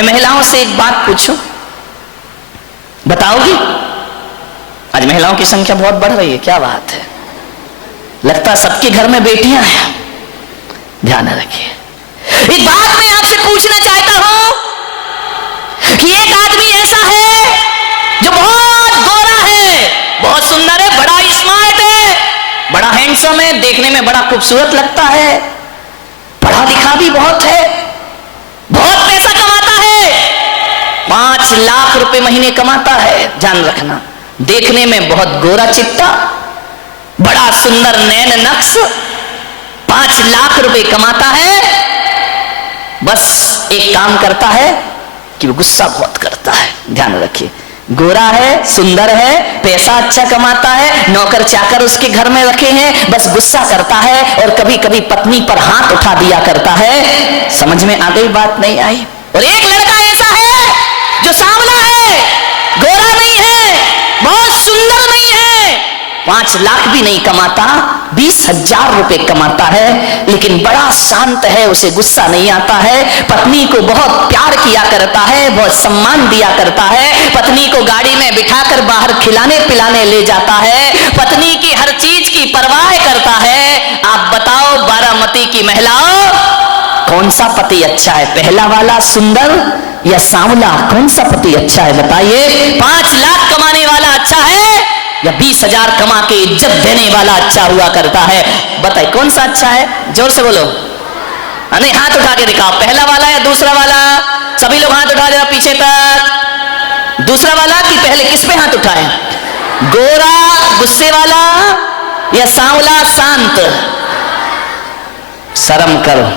मैं महिलाओं से एक बात पूछूं, बताओगी? आज महिलाओं की संख्या बहुत बढ़ रही है, क्या बात है। लगता सबके घर में बेटियां हैं। ध्यान रखिए। एक बात मैं आपसे पूछना चाहता हूं कि एक आदमी ऐसा है जो बहुत गोरा है, बहुत सुंदर है, बड़ा स्मार्ट है, बड़ा हैंडसम है, देखने में बड़ा खूबसूरत लगता है, पढ़ा लिखा भी बहुत है, बहुत पैसा कमाता है, 5 लाख रुपए महीने कमाता है। ध्यान रखना, देखने में बहुत गोरा चिट्टा, बड़ा सुंदर नैन नक्श, 5 लाख रुपए कमाता है। बस एक काम करता है कि वो गुस्सा बहुत करता है। ध्यान रखिए, गोरा है, सुंदर है, पैसा अच्छा कमाता है, नौकर चाकर उसके घर में रखे हैं, बस गुस्सा करता है और कभी कभी पत्नी पर हाथ उठा दिया करता है। समझ में आ गई बात? नहीं आई? और एक लड़का ऐसा है जो सांवला है, गोरा नहीं है, बहुत सुंदर नहीं है, 5 लाख भी नहीं कमाता, 20,000 रुपए कमाता है, लेकिन बड़ा शांत है, उसे गुस्सा नहीं आता है, पत्नी को बहुत प्यार किया करता है, बहुत सम्मान दिया करता है, पत्नी को गाड़ी में बिठाकर बाहर खिलाने पिलाने ले जाता है, पत्नी की हर चीज की परवाह करता है। आप बताओ बारामती की महिलाओं, कौन सा पति अच्छा है? पहला वाला सुंदर या सांवला? कौन सा पति अच्छा है बताइए? 5 लाख कमाने वाला अच्छा है या 20,000 कमा के इज्जत देने वाला अच्छा हुआ करता है? बताइए कौन सा अच्छा है? जोर से बोलो। नहीं, हाथ उठा के दिखाओ, पहला वाला या दूसरा वाला? सभी लोग हाथ उठा देना पीछे तक। दूसरा वाला कि पहले? किस पे हाथ उठाए? गोरा गुस्से वाला या सांवला शांत? शर्म करो।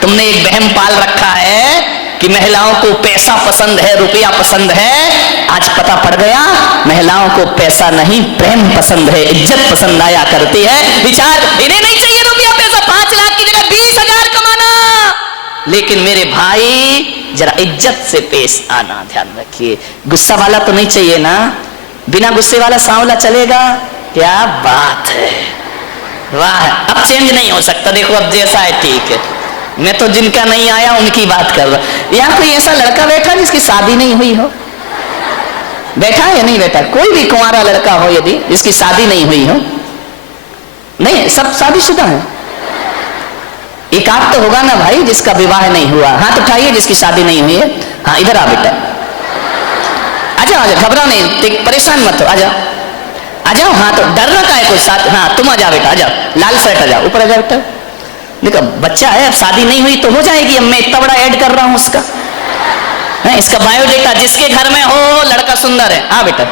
तुमने एक वहम पाल रखा है कि महिलाओं को पैसा पसंद है, रुपया पसंद है। आज पता पड़ गया महिलाओं को पैसा नहीं, प्रेम पसंद है, इज्जत पसंद आया करती है। विचार, इन्हें नहीं चाहिए रुपया पैसा, 5 लाख की जगह 20,000 कमाना, लेकिन मेरे भाई जरा इज्जत से पेश आना। ध्यान रखिए, गुस्सा वाला तो नहीं चाहिए ना, बिना गुस्से वाला सांवला चलेगा? क्या बात है, वाह। अब चेंज नहीं हो सकता, देखो अब जैसा है ठीक है। मैं तो जिनका नहीं आया उनकी बात कर रहा। यहाँ कोई ऐसा लड़का बैठा जिसकी शादी नहीं हुई हो? बैठा है या नहीं बैठा? कोई भी कुंवारा लड़का हो यदि जिसकी शादी नहीं हुई हो? नहीं, सब शादीशुदा है। एक आध तो होगा ना भाई जिसका विवाह नहीं हुआ। हाथ उठाइए जिसकी शादी नहीं हुई है। हाँ, इधर आ बेटा, आ जाओ, घबराओ नहीं, परेशान मत हो, आ जाओ, आ जाओ। हाँ, तो डरना का है कोई साथ? हाँ, तुम आ जाओ बेटा, आ जाओ, लाल शर्ट आ जाओ, ऊपर आ जाओ बेटा। देखो बच्चा है, अब शादी नहीं हुई तो हो जाएगी, अब मैं इतना बड़ा ऐड कर रहा हूं उसका है, इसका बायोडेटा जिसके घर में हो, लड़का सुंदर है, हाँ बेटा,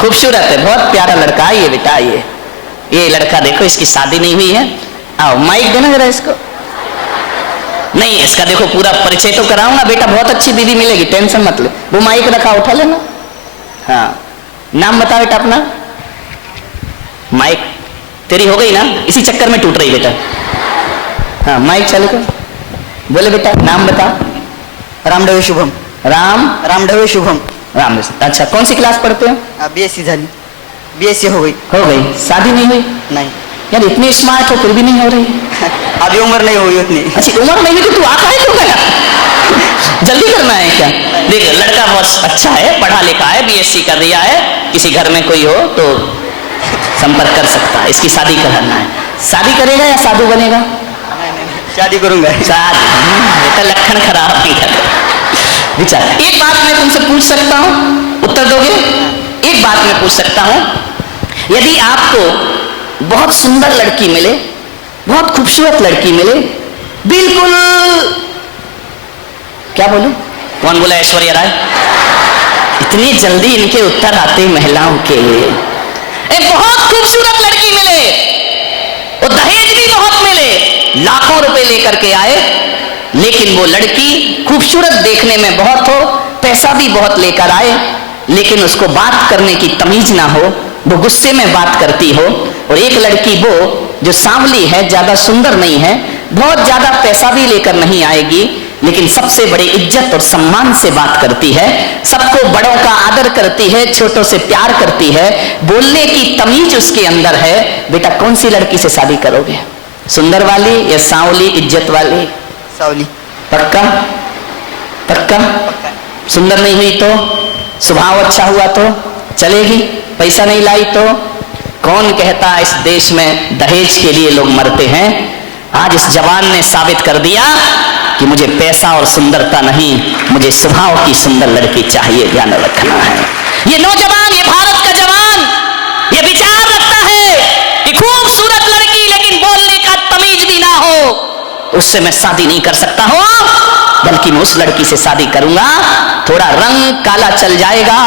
खूबसूरत है, बहुत प्यारा लड़का, आइए बेटा आइए। ये लड़का देखो, इसकी शादी नहीं हुई है, आओ माइक देना जरा इसको। नहीं, इसका देखो पूरा परिचय तो कराऊंगा बेटा, बहुत अच्छी बीवी मिलेगी, टेंशन मत ले। वो माइक रखा, उठा लेना। हाँ, नाम बता बेटा अपना। माइक तेरी हो गई ना, इसी चक्कर में टूट रही बेटा। हाँ, माइक चालू कर, बोले बेटा नाम बता। रामढवे शुभम। रामढवे शुभम। राम। अच्छा, कौन सी क्लास पढ़ते हो? BSc झाली, BSc हो गई। शादी नहीं हुई? नहीं। यार इतनी स्मार्ट हो फिर भी नहीं हो रही? अभी उम्र नहीं हुई उतनी। अच्छा, उम्र नहीं हुई तो तू आता है क्यों गया? जल्दी करना है क्या? देख, लड़का बहुत अच्छा है, पढ़ा लिखा है, BSc कर दिया है, किसी घर में कोई हो तो संपर्क कर सकता है, इसकी शादी कराना है। शादी करेगा या साधु बनेगा? शादी करूंगा। बेटा लक्षण खराब नहीं कर। विचार, एक बात मैं तुमसे पूछ सकता हूं, उत्तर दोगे? एक बात मैं पूछ सकता हूं, यदि आपको बहुत सुंदर लड़की मिले, बहुत खूबसूरत लड़की मिले, बिल्कुल, क्या बोलूं, कौन बोला? ऐश्वर्या राय। इतनी जल्दी इनके उत्तर आते महिलाओं के। एक बहुत खूबसूरत लड़की मिले, और दहेज भी बहुत मिले, लाखों रुपए लेकर के आए, लेकिन वो लड़की खूबसूरत देखने में बहुत हो, पैसा भी बहुत लेकर आए, लेकिन उसको बात करने की तमीज ना हो, वो गुस्से में बात करती हो। और एक लड़की वो जो सांवली है, ज्यादा सुंदर नहीं है, बहुत ज्यादा पैसा भी लेकर नहीं आएगी, लेकिन सबसे बड़ी इज्जत और सम्मान से बात करती है, सबको बड़ों का आदर करती है, छोटों से प्यार करती है, बोलने की तमीज उसके अंदर है। बेटा कौन सी लड़की से शादी करोगे? सुंदर वाली या सांवली इज्जत वाली? सांवली। पक्का? पक्का? सुंदर नहीं हुई तो, स्वभाव अच्छा हुआ तो चलेगी, पैसा नहीं लाई तो? कौन कहता इस देश में दहेज के लिए लोग मरते हैं? आज इस जवान ने साबित कर दिया कि मुझे पैसा और सुंदरता नहीं, मुझे स्वभाव की सुंदर लड़की चाहिए। ध्यान रखना है। ये नौजवान, ये भारत का जवान, ये विचार रखता है कि खूबसूरत लड़की लेकिन बोलने का तमीज भी ना हो, उससे मैं शादी नहीं कर सकता हूं, बल्कि मैं उस लड़की से शादी करूंगा, थोड़ा रंग काला चल जाएगा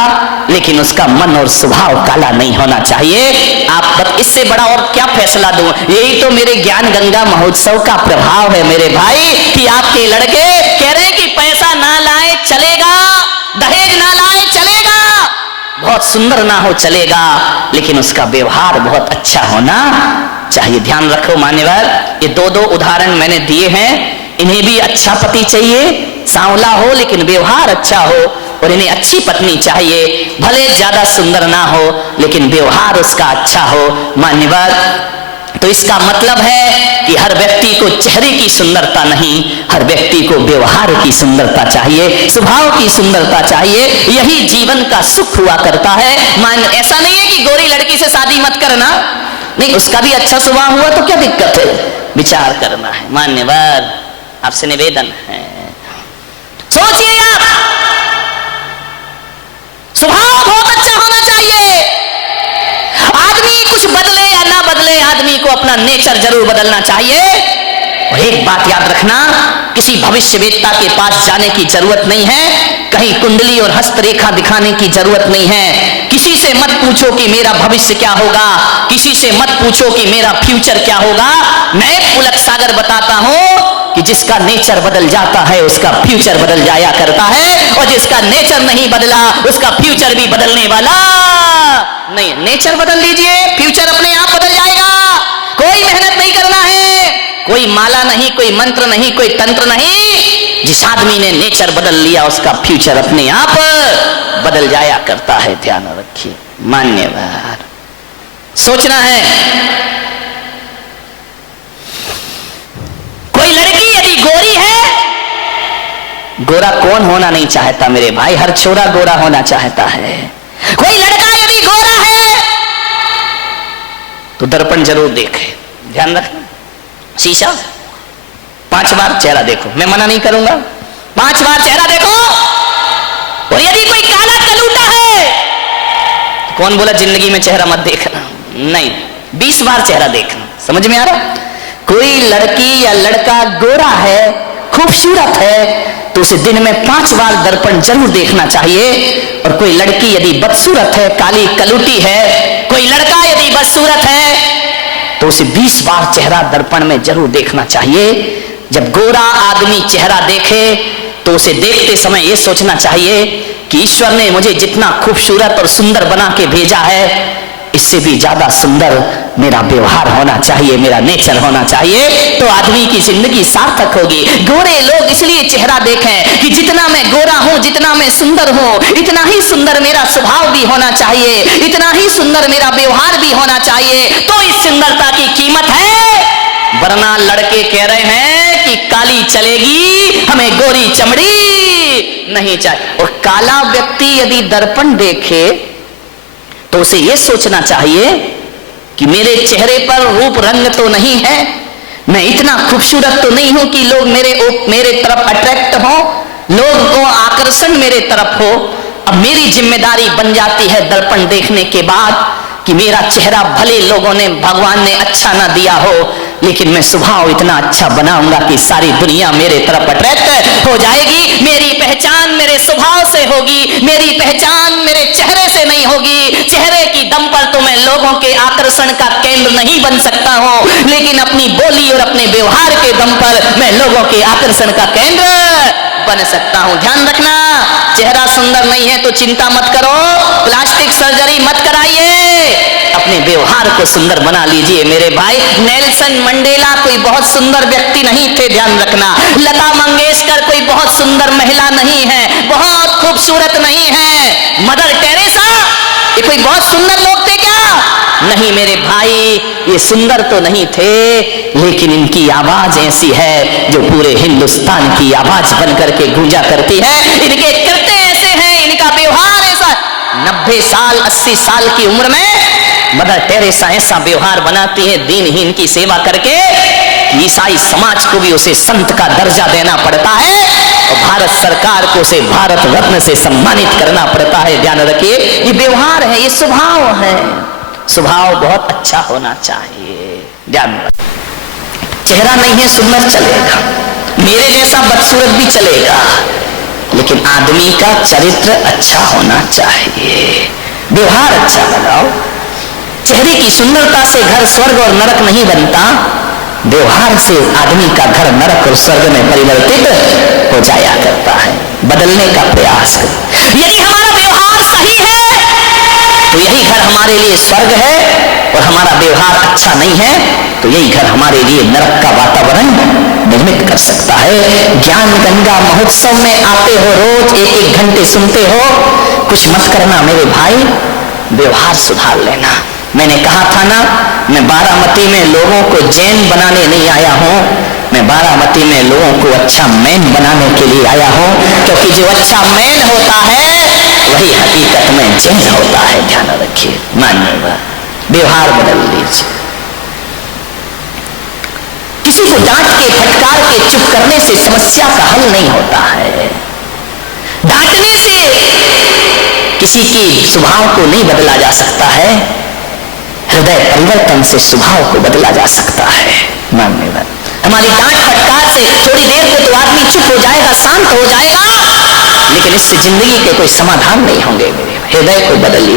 लेकिन उसका मन और स्वभाव काला नहीं होना चाहिए। आप इससे बड़ा और क्या फैसला दूं? यही तो मेरे ज्ञान गंगा महोत्सव का प्रभाव है मेरे भाई, कि आपके लड़के कह रहे कि पैसा ना लाए चलेगा, दहेज ना लाए चलेगा, बहुत सुंदर ना हो चलेगा, लेकिन उसका व्यवहार बहुत अच्छा होना चाहिए। ध्यान रखो मान्यवर, ये दो उदाहरण मैंने दिए हैं। इन्हें भी अच्छा पति चाहिए, सांवला हो लेकिन व्यवहार अच्छा हो, और इन्हें अच्छी पत्नी चाहिए, भले ज्यादा सुंदर ना हो लेकिन व्यवहार उसका अच्छा हो। मान्यवर, तो इसका मतलब है कि हर व्यक्ति को चेहरे की सुंदरता नहीं, हर व्यक्ति को व्यवहार की सुंदरता चाहिए, स्वभाव की सुंदरता चाहिए। यही जीवन का सुख हुआ करता है। ऐसा नहीं है कि गोरी लड़की से शादी मत करना, नहीं, उसका भी अच्छा स्वभाव हुआ तो क्या दिक्कत है, विचार करना है। मान्यवर, आपसे निवेदन है, सोचिए आप, स्वभाव बहुत अच्छा होना चाहिए। आदमी कुछ बदले या ना बदले, आदमी को अपना नेचर जरूर बदलना चाहिए। और एक बात याद रखना, किसी भविष्यवेत्ता के पास जाने की जरूरत नहीं है, कहीं कुंडली और हस्तरेखा दिखाने की जरूरत नहीं है। किसी से मत पूछो कि मेरा भविष्य क्या होगा, किसी से मत पूछो कि मेरा फ्यूचर क्या होगा। मैं पुलक सागर बताता हूं कि जिसका नेचर बदल जाता है उसका फ्यूचर बदल जाया करता है, और जिसका नेचर नहीं बदला उसका फ्यूचर भी बदलने वाला नहीं। नेचर बदल लीजिए, फ्यूचर अपने आप बदल जाएगा। कोई मेहनत नहीं करना है, कोई माला नहीं, कोई मंत्र नहीं, कोई तंत्र नहीं। जिस आदमी ने नेचर बदल लिया उसका फ्यूचर अपने आप बदल जाया करता है। ध्यान रखिए मान्यवर, सोचना है। कोई लड़की यदि गोरी है, गोरा कौन होना नहीं चाहता मेरे भाई, हर छोरा गोरा होना चाहता है। कोई लड़का यदि गोरा है तो दर्पण जरूर देखे। ध्यान रखना, शीशा 5 बार चेहरा देखो, मैं मना नहीं करूंगा, 5 बार चेहरा देखो। और यदि कोई काला कलूटा है, कौन बोला जिंदगी में चेहरा मत देखना, नहीं, 20 बार चेहरा देखना। समझ में आ रहा? कोई लड़की या लड़का गोरा है, खूबसूरत है, तो उसे दिन में 5 बार दर्पण जरूर देखना चाहिए। और कोई लड़की यदि बदसूरत है, काली कलूटी है, कोई लड़का यदि बदसूरत है, तो उसे 20 बार चेहरा दर्पण में जरूर देखना चाहिए। जब गोरा आदमी चेहरा देखे तो उसे देखते समय यह सोचना चाहिए कि ईश्वर ने मुझे जितना खूबसूरत और सुंदर बना के भेजा है, इससे भी ज्यादा सुंदर मेरा व्यवहार होना चाहिए, मेरा नेचर होना चाहिए, तो आदमी की जिंदगी सार्थक होगी। गोरे लोग इसलिए चेहरा देखें कि जितना मैं गोरा हूं, जितना मैं सुंदर हूं, इतना ही सुंदर मेरा स्वभाव भी होना चाहिए, इतना ही सुंदर मेरा व्यवहार भी होना चाहिए, तो इस सुंदरता की कीमत है। वरना लड़के कह रहे हैं कि काली चलेगी, हमें गोरी चमड़ी नहीं चाहिए। और काला व्यक्ति यदि दर्पण देखे तो उसे यह सोचना चाहिए कि मेरे चेहरे पर रूप रंग तो नहीं है, मैं इतना खूबसूरत तो नहीं हूं कि लोग मेरे तरफ अट्रैक्ट हो, लोग को आकर्षण मेरे तरफ हो। अब मेरी जिम्मेदारी बन जाती है दर्पण देखने के बाद कि मेरा चेहरा भले लोगों ने, भगवान ने अच्छा ना दिया हो, लेकिन मैं स्वभाव इतना अच्छा बनाऊंगा कि सारी दुनिया मेरे तरफ अट्रैक्ट हो जाएगी। मेरी पहचान मेरे स्वभाव से होगी, मेरी पहचान मेरे चेहरे से नहीं होगी। चेहरे की दम पर तो मैं लोगों के आकर्षण का केंद्र नहीं बन सकता हूं, लेकिन अपनी बोली और अपने व्यवहार के दम पर मैं लोगों के आकर्षण का केंद्र बन सकता हूं। ध्यान रखना, चेहरा सुंदर नहीं है तो चिंता मत करो, प्लास्टिक सर्जरी मत कराइए, अपने व्यवहार को सुंदर बना लीजिए मेरे भाई। नेल्सन मंडेला कोई बहुत सुंदर व्यक्ति नहीं थे, ध्यान रखना। लता मंगेशकर कोई बहुत सुंदर महिला नहीं है, बहुत खूबसूरत नहीं है। मदर टेरेसा ये कोई बहुत सुंदर लोग थे क्या? नहीं मेरे भाई, ये सुंदर तो नहीं थे, लेकिन इनकी आवाज ऐसी है जो पूरे हिंदुस्तान की आवाज बनकर के गूंजा करती है। इनके करते ऐसे हैं, इनका व्यवहार ऐसा। 90 साल 80 साल की उम्र में मदर टेरेसा ऐसा व्यवहार बनाती है दीनहीन की सेवा करके कि ईसाई समाज को भी उसे संत का दर्जा देना पड़ता है और भारत सरकार को उसे भारत रत्न से सम्मानित करना पड़ता है। ध्यान रखिए, ये व्यवहार है, ये स्वभाव है। स्वभाव बहुत अच्छा होना चाहिए। ध्यान रखिए, चेहरा नहीं है सुंदर चलेगा, मेरे जैसा बदसूरत भी चलेगा, लेकिन आदमी का चरित्र अच्छा होना चाहिए, व्यवहार अच्छा लगाओ। चेहरे की सुंदरता से घर स्वर्ग और नरक नहीं बनता, व्यवहार से आदमी का घर नरक और स्वर्ग में परिवर्तित हो जाया करता है। बदलने का प्रयास करें। यदि हमारा व्यवहार सही है तो यही घर हमारे लिए स्वर्ग है, और हमारा व्यवहार अच्छा नहीं है तो यही घर हमारे लिए नरक का वातावरण निर्मित कर सकता है। ज्ञान गंगा महोत्सव में आते हो, रोज 1-1 घंटे सुनते हो, कुछ मत करना मेरे भाई, व्यवहार सुधार लेना। मैंने कहा था ना, मैं बारामती में लोगों को जैन बनाने नहीं आया हूं, मैं बारामती में लोगों को अच्छा मैन बनाने के लिए आया हूं, क्योंकि जो अच्छा मैन होता है वही हकीकत में जैन होता है। ध्यान रखिए, मानिएगा, व्यवहार बदल लीजिए। किसी को डांट के फटकार के चुप करने से समस्या का हल नहीं होता है। डांटने से किसी की स्वभाव को नहीं बदला जा सकता है, हृदय परिवर्तन से स्वभाव को बदला जा सकता है। मान्यवर, हमारी डांट फटकार से थोड़ी देर को तो आदमी चुप हो जाएगा, शांत हो जाएगा, लेकिन इससे जिंदगी के कोई समाधान नहीं होंगे। मेरे हृदय को बदलिए,